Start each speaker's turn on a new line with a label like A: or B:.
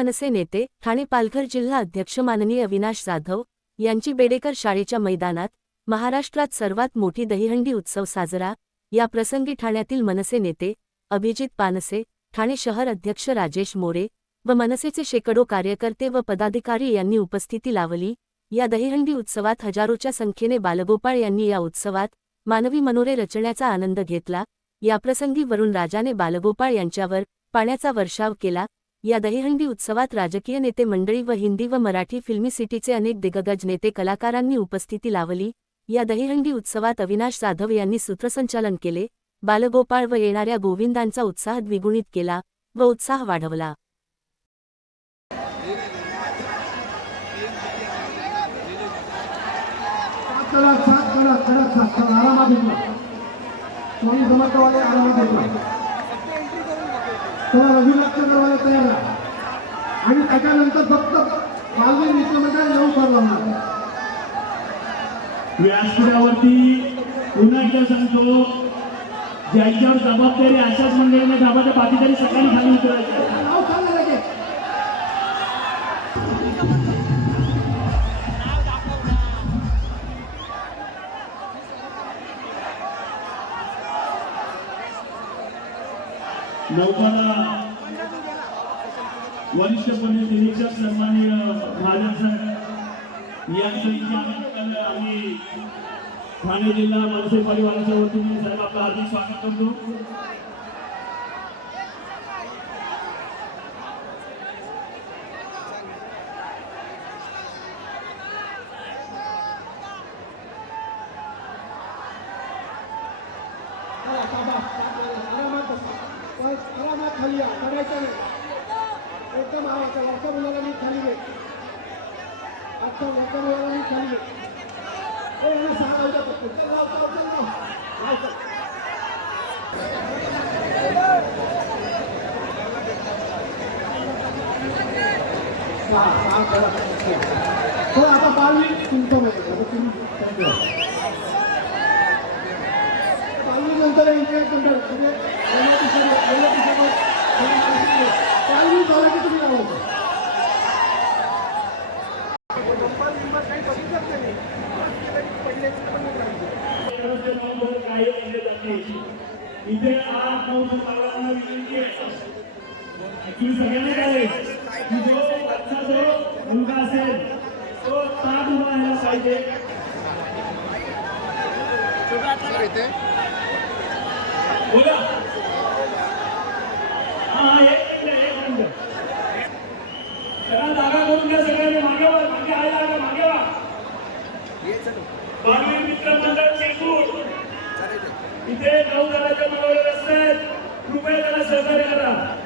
A: मनसे नेते ठाणे पालघर जिल्हा अध्यक्ष माननीय अविनाश जाधव यांची बेडेकर शाळेच्या मैदानात महाराष्ट्रात सर्वात मोठी दहीहंडी उत्सव साजरा. या प्रसंगी ठाण्यातील मनसे नेते अभिजित पानसे ठाणे शहर अध्यक्ष राजेश मोरे व मनसेचे शेकडो कार्यकर्ते व पदाधिकारी यांनी उपस्थिती लावली. या दहीहंडी उत्सवात हजारोच्या संख्येने बालगोपाळ यांनी या उत्सवात मानवी मनोरे रचण्याचा आनंद घेतला. याप्रसंगी वरुण राजाने बालगोपाळ यांच्यावर पाण्याचा वर्षाव केला. या दहीहंडी उत्सवात राजकीय नेते मंडळी व हिंदी व मराठी फिल्मी सिटीचे अनेक दिग्गज नेते कलाकारांनी उपस्थिती लावली. या दहीहंडी उत्सवात अविनाश जाधव यांनी सूत्रसंचालन केले. बालगोपाळ व येणाऱ्या गोविंदांचा उत्साह द्विगुणित केला व उत्साह वाढवला.
B: चला समर्थवाले तयार त्याच्यानंतर फक्त बालवीर मित्रमंडळ येऊ कर लावणार
C: व्यासपीठावरती पुन्हा एकदा सांगतो ज्यांच्यावर जबाबदारी अशाच मंडळींना दाबाच्या बाकीदारी सकाळी खाली उतरायचं लोकांना वरिष्ठ पोलीस निरीक्षक सन्माननीय महाजन साहेब यांचं इथे आम्ही आम्ही ठाणे जिल्हा मनसे परिवाराच्या वतीने साहेब आपलं हार्दिक स्वागत करतो.
B: करायचं नाही. एकदम आवाज वरच्या मुलाला मी खाली घे आजच्या वरच्या मुलाला मी खाली घे ए यांना सहा लावू द्या फक्त. चल लाव लाव चल लाव लाव चल. सहा सहा करा हो आता बालवीर तुमच्यामध्ये आता तुम्ही काय करा. पालवी नंतर इंडिया मंडळ
C: इथे आठ नऊ सर्वांना विनंती आहे तुम्ही सगळ्यांना काय की जो आजचा जो मुलगा असेल तो ताट उभा राहायला पाहिजे बोला जणांच्या मनोरे असतात कृपया त्याला सहकार्य करा.